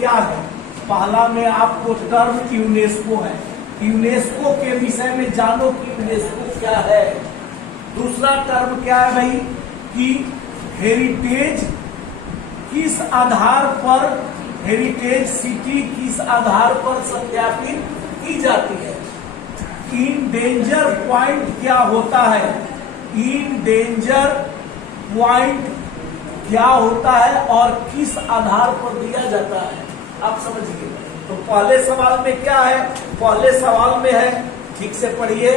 क्या है? पहला में आपको टर्म यूनेस्को है, यूनेस्को के विषय में जानो कि यूनेस्को क्या है। दूसरा टर्म क्या है भाई कि हेरिटेज किस आधार पर, हेरिटेज सिटी किस आधार पर सत्यापित की जाती है। इन डेंजर पॉइंट क्या होता है, इन डेंजर पॉइंट क्या होता है और किस आधार पर दिया जाता है, आप समझिए। तो पहले सवाल में क्या है, पहले सवाल में है, ठीक से पढ़िए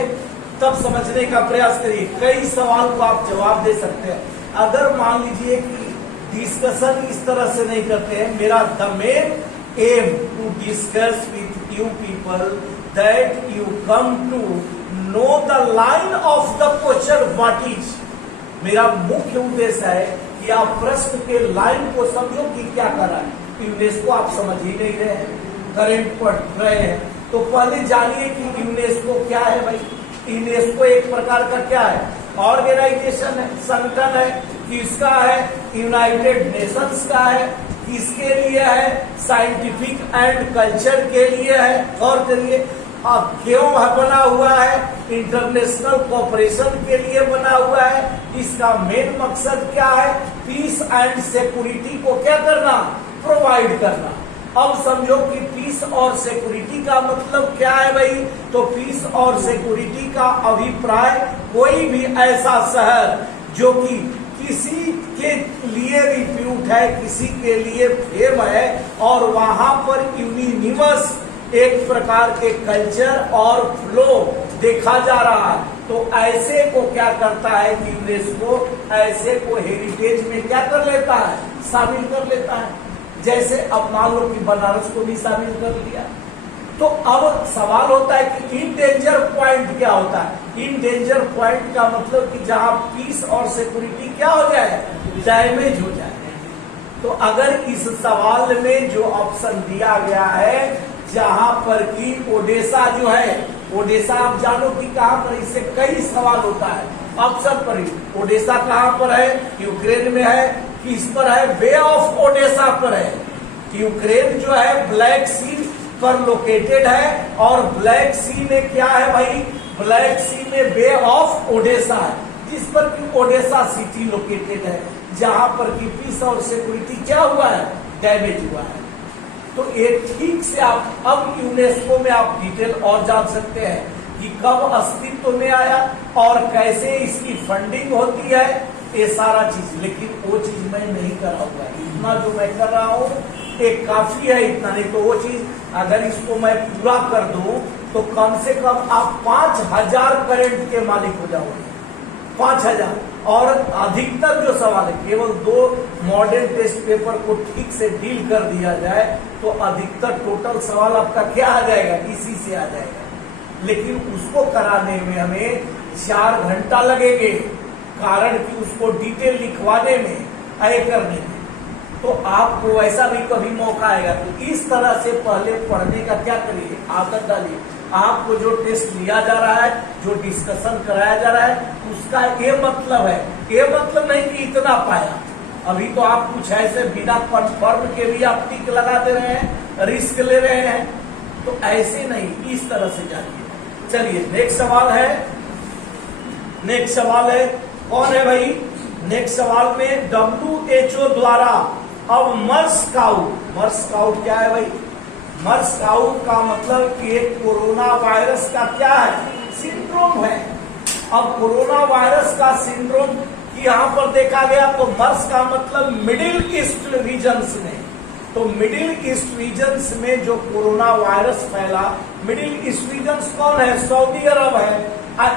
तब समझने का प्रयास करिए। कई सवाल को आप जवाब दे सकते हैं। अगर मान लीजिए कि डिस्कशन इस तरह से नहीं करते हैं, मेरा the main aim to discuss with you people that you come to know the line of the question what is. मेरा मुख्य उद्देश्य है कि आप प्रश्न के लाइन को समझो कि क्या कर रहा है। यूनेस्को आप समझ ही नहीं रहे हैं, करंट पढ़ रहे हैं, तो पहले जानिए कि यूनेस्को क्या है भाई। यूनेस्को एक प्रकार का क्या है, ऑर्गेनाइजेशन है, संगठन है। किसका है? यूनाइटेड नेशंस का है। किसके लिए है? साइंटिफिक एंड कल्चर के लिए है। और करिए अब क्यों बना हुआ है? इंटरनेशनल कोऑपरेशन के लिए बना हुआ है। इसका मेन मकसद क्या है? पीस एंड सिक्योरिटी को क्या करना? प्रोवाइड करना। अब समझो कि पीस और सिक्योरिटी का मतलब क्या है भाई। तो पीस और सिक्योरिटी का अभिप्राय कोई भी ऐसा शहर जो कि किसी के लिए रिप्यूट है, किसी के लिए फेम है और वहां पर यूनिवर्स एक प्रकार के कल्चर और फ्लो देखा जा रहा है, तो ऐसे को क्या करता है कि यूनेस्को ऐसे को हेरिटेज में क्या कर लेता है? शामिल कर लेता है। जैसे अब मान लो कि बनारस को भी शामिल कर लिया। तो अब सवाल होता है कि इन डेंजर पॉइंट क्या होता है? इन डेंजर पॉइंट का मतलब कि जहां पीस और सिक्योरिटी क्या हो जाए? डैमेज हो जाए। तो अगर इस सवाल में जो ऑप्शन दिया गया है जहां पर कि ओडेसा जो है, ओडेसा आप जानो कि कहां पर, इससे कई सवाल होता है ऑप्शन पर ही। ओडेसा कहां पर है? यूक्रेन में है। किस पर है? बे ऑफ ओडेसा पर है। यूक्रेन जो है ब्लैक सी पर लोकेटेड है और ब्लैक सी में क्या है भाई? ब्लैक सी में बे ऑफ ओडेसा है, जिस पर कि ओडेसा सिटी लोकेटेड है, जहां पर कि पीस और सिक्योरिटी क्या हुआ है? डैमेज हुआ है। तो एक ठीक से आप अब यूनेस्को में आप डिटेल और जान सकते हैं कि कब अस्तित्व में आया और कैसे इसकी फंडिंग होती है, ये सारा चीज। लेकिन वो चीज मैं नहीं कर रहा हूँ, इतना जो मैं कर रहा हूँ एक काफी है। इतना नहीं तो वो चीज अगर इसको मैं पूरा कर दूं तो कम से कम आप 5000 करंट के मालिक हो जाओगे, 5000। और अधिकतर जो सवाल है, केवल 2 मॉडर्न टेस्ट पेपर को ठीक से डील कर दिया जाए तो अधिकतर टोटल सवाल आपका क्या आ जाएगा? इसी से आ जाएगा। लेकिन उसको कराने में हमें 4 घंटा लगेंगे, कारण कि उसको डिटेल लिखवाने में, अय करने में। तो आपको ऐसा भी कभी मौका आएगा तो इस तरह से पहले पढ़ने का क्या करिए? आदत डालिए। आपको जो टेस्ट लिया जा रहा है, जो डिस्कशन कराया जा रहा है, उसका ये मतलब है, ये मतलब नहीं कि इतना पाया। अभी तो आप कुछ ऐसे बिना कंफर्म के भी आप टिक लगा दे रहे हैं, रिस्क ले रहे हैं, तो ऐसे नहीं, इस तरह से जाइए। चलिए नेक्स्ट सवाल है। नेक्स्ट सवाल है कौन है भाई? नेक्स्ट सवाल में WHO द्वारा अब मर्स-काउ क्या है भाई? मर्स-काउ का मतलब कि कोरोना वायरस का क्या है? सिंड्रोम है। अब कोरोना वायरस का सिंड्रोम यहाँ पर देखा गया तो मर्स का मतलब मिडिल ईस्ट रीजन्स में, तो मिडिल ईस्ट रीजन्स में जो कोरोना वायरस फैला, मिडिल ईस्ट रीजन्स कौन है? सऊदी अरब है।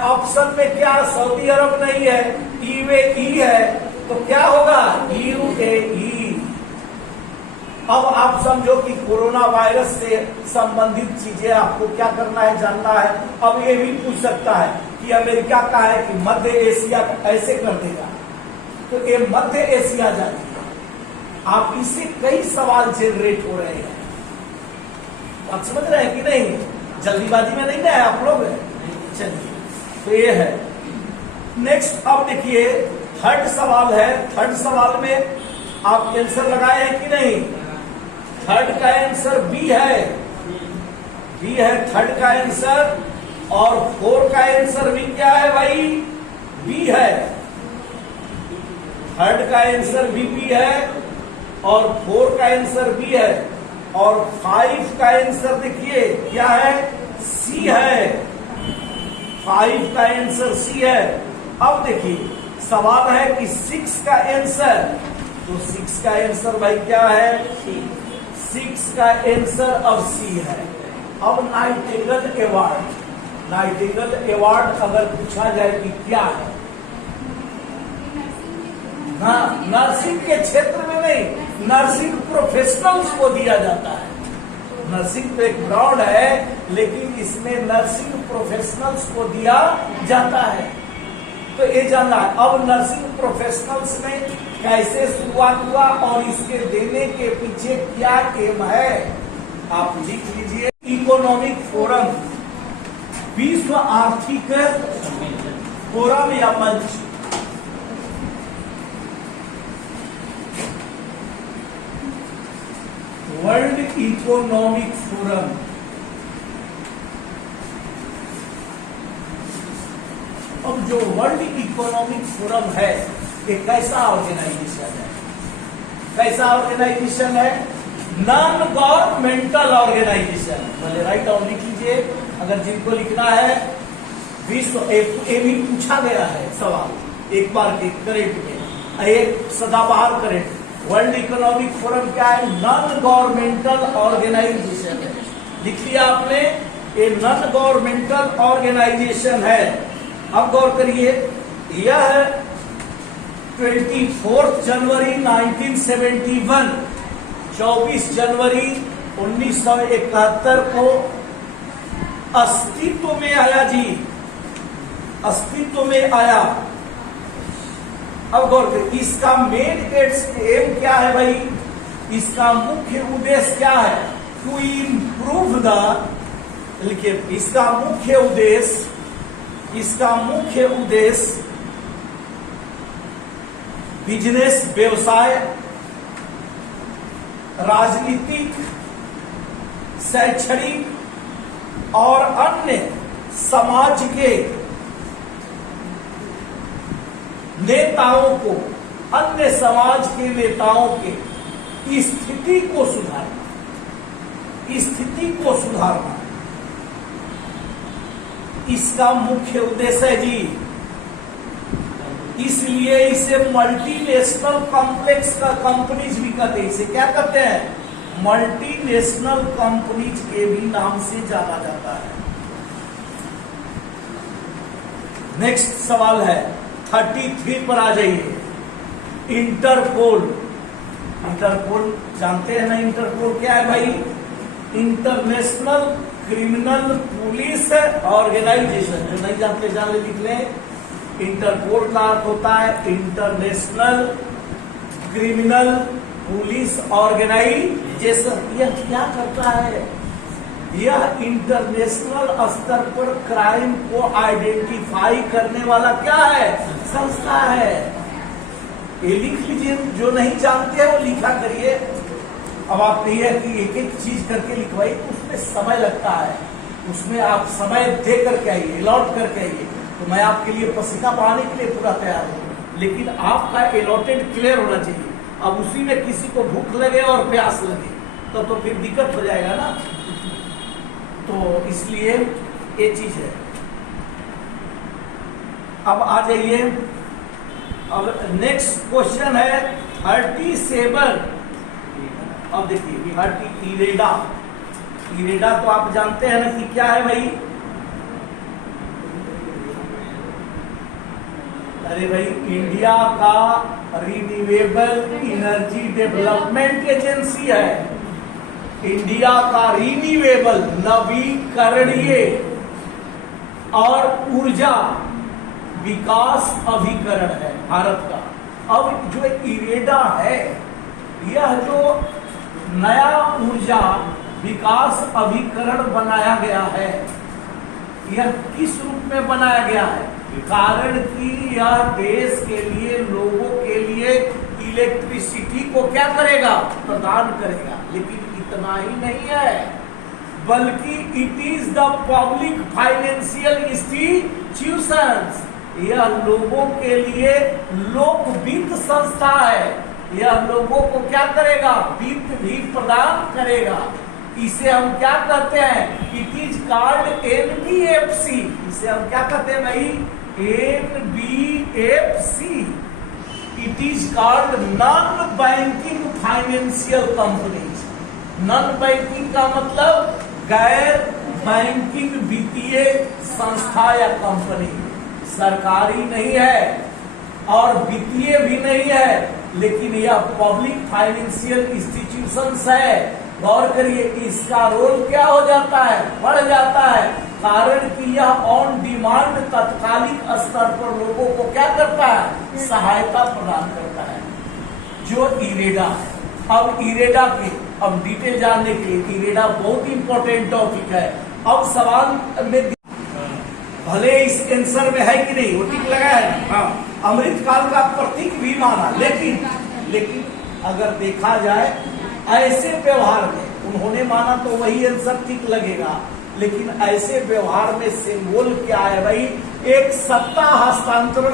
ऑप्शन में क्या? सऊदी अरब नहीं है, UAE है, तो क्या होगा? UAE। अब आप समझो कि कोरोना वायरस से संबंधित चीजें आपको क्या करना है? जानना है। अब ये भी पूछ सकता है कि अमेरिका का है कि मध्य एशिया, ऐसे कर देगा तो ये मध्य एशिया जाएगा। आप इससे कई सवाल जनरेट हो रहे हैं, आप समझ रहे हैं कि नहीं? जल्दीबाजी में नहीं ना है आप लोग? चलिए तो ये है। नेक्स्ट अब देखिए थर्ड सवाल है। थर्ड सवाल में आप आंसर लगाए हैं कि नहीं? थर्ड का आंसर बी है, बी है थर्ड का आंसर। और 4 का आंसर भी क्या है भाई? बी है। थर्ड का आंसर भी बी है और 4 का आंसर बी है और 5 का आंसर देखिए क्या है? सी है। 5 का आंसर सी है। अब देखिए सवाल है कि 6 का आंसर, तो 6 का आंसर भाई क्या है? 6 का आंसर अब सी है। अब नाइटिंगेल अवार्ड, नाइटिंगेल अवार्ड अगर पूछा जाए कि क्या है, नर्सिंग के क्षेत्र में नहीं, नर्सिंग प्रोफेशनल्स को दिया जाता है। नर्सिंग तो एक ब्रॉड है लेकिन इसमें नर्सिंग प्रोफेशनल्स को दिया जाता है। तो ये जानना है अब नर्सिंग प्रोफेशनल्स में कैसे शुरुआत हुआ और इसके देने के पीछे क्या एम है, आप लिख लीजिए। इकोनॉमिक फोरम, विश्व आर्थिक फोरम या मंच, वर्ल्ड इकोनॉमिक फोरम। अब जो वर्ल्ड इकोनॉमिक फोरम है ये कैसा ऑर्गेनाइजेशन है? कैसा ऑर्गेनाइजेशन है? Non governmental organisation. पहले राइट डाउन लिख लीजिए अगर जिनको लिखना है। विश्व ये भी पूछा गया है सवाल एक बार के करेंट में, एक सदाबहार करेंट। वर्ल्ड इकोनॉमिक फोरम क्या है? नॉन गवर्नमेंटल ऑर्गेनाइजेशन है। लिख लिया आपने, ये नॉन गवर्नमेंटल ऑर्गेनाइजेशन है। अब गौर करिए, यह 24 जनवरी 1971, 24 जनवरी 1971 को अस्तित्व में आया जी, अस्तित्व में आया। अब गौर करिए, इसका मेन एम क्या है भाई? इसका मुख्य उद्देश्य क्या है? टू इम्प्रूव द, लिखिए इसका मुख्य उद्देश्य, इसका मुख्य उद्देश्य बिजनेस, व्यवसाय, राजनीतिक, शैक्षणिक और अन्य समाज के नेताओं को, अन्य समाज के नेताओं के स्थिति को सुधारना, स्थिति को सुधारना इसका मुख्य उद्देश्य है जी। इसलिए इसे मल्टीनेशनल कॉम्प्लेक्स का कंपनीज भी कहते हैं। इसे क्या कहते हैं? मल्टीनेशनल कंपनीज के भी नाम से जाना जाता है। नेक्स्ट सवाल है 33 पर आ जाइए। इंटरपोल, इंटरपोल जानते हैं ना? इंटरपोल क्या है भाई? International Criminal Police Organisation. जो नहीं जानते जान ले, लिख लें। इंटरपोल का अर्थ होता है इंटरनेशनल क्रिमिनल पुलिस ऑर्गेनाइजेशन। यह क्या करता है? यह इंटरनेशनल स्तर पर क्राइम को आइडेंटिफाई करने वाला क्या है? संस्था है। ये लिख लीजिए, जो नहीं जानते हैं वो लिखा करिए। अब आप कहिए कि एक एक चीज करके लिखवाइए तो उसमें समय लगता है, उसमें आप समय दे करके आइए, अलॉट करके आइए। तो मैं आपके लिए पसीना बहाने के लिए पूरा तैयार हूं, लेकिन आपका अलॉटेड क्लियर होना चाहिए। अब उसी में किसी को भूख लगे और प्यास लगे तो फिर दिक्कत हो जाएगा ना। तो इसलिए ये चीज है। अब आ जाइए, अब नेक्स्ट क्वेश्चन है 37। अब देखिए 30 इरेडा। इरेडा तो आप जानते हैं ना कि क्या है भाई? अरे भाई, इंडिया का रिन्यूएबल एनर्जी डेवलपमेंट एजेंसी है। इंडिया का रिन्यूएबल, नवीकरणीय और ऊर्जा विकास अभिकरण है भारत का। अब जो इरेडा है, यह जो नया ऊर्जा विकास अभिकरण बनाया गया है, यह किस रूप में बनाया गया है? कारण कि यह देश के लिए, लोगों के लिए इलेक्ट्रिसिटी को क्या करेगा? प्रदान करेगा। लेकिन इतना ही नहीं है, बल्कि it is the public financial institutions, यह लोगों के लिए लोक वित्त संस्था है। यह लोगों को क्या करेगा? वित्त भी प्रदान करेगा। इसे हम क्या कहते हैं? It is called NBFC. इसे हम क्या कहते हैं भाई? NBFC. It is called non banking financial companies. Non banking का मतलब गैर बैंकिंग वित्तीय संस्था या कंपनी, सरकारी नहीं है और वित्तीय भी नहीं है, लेकिन यह पब्लिक फाइनेंशियल इंस्टीट्यूशंस है। गौर करिए, इसका रोल क्या हो जाता है? बढ़ जाता है, कारण कि यह ऑन डिमांड तत्कालिक स्तर पर लोगों को क्या करता है? सहायता प्रदान करता है, जो इरेडा है। अब इरेडा के अब डिटेल जानने के लिए, इरेडा बहुत इंपॉर्टेंट टॉपिक है। अब सवाल में भले इस आंसर में है कि नहीं, वो टिक लगा है ना? हाँ, अमृतकाल का प्रतीक भी माना, लेकिन अगर देखा जाए ऐसे व्यवहार में उन्होंने माना तो वही आंसर ठीक लगेगा, लेकिन ऐसे व्यवहार में सिंबल क्या है भाई? एक सत्ता हस्तांतरण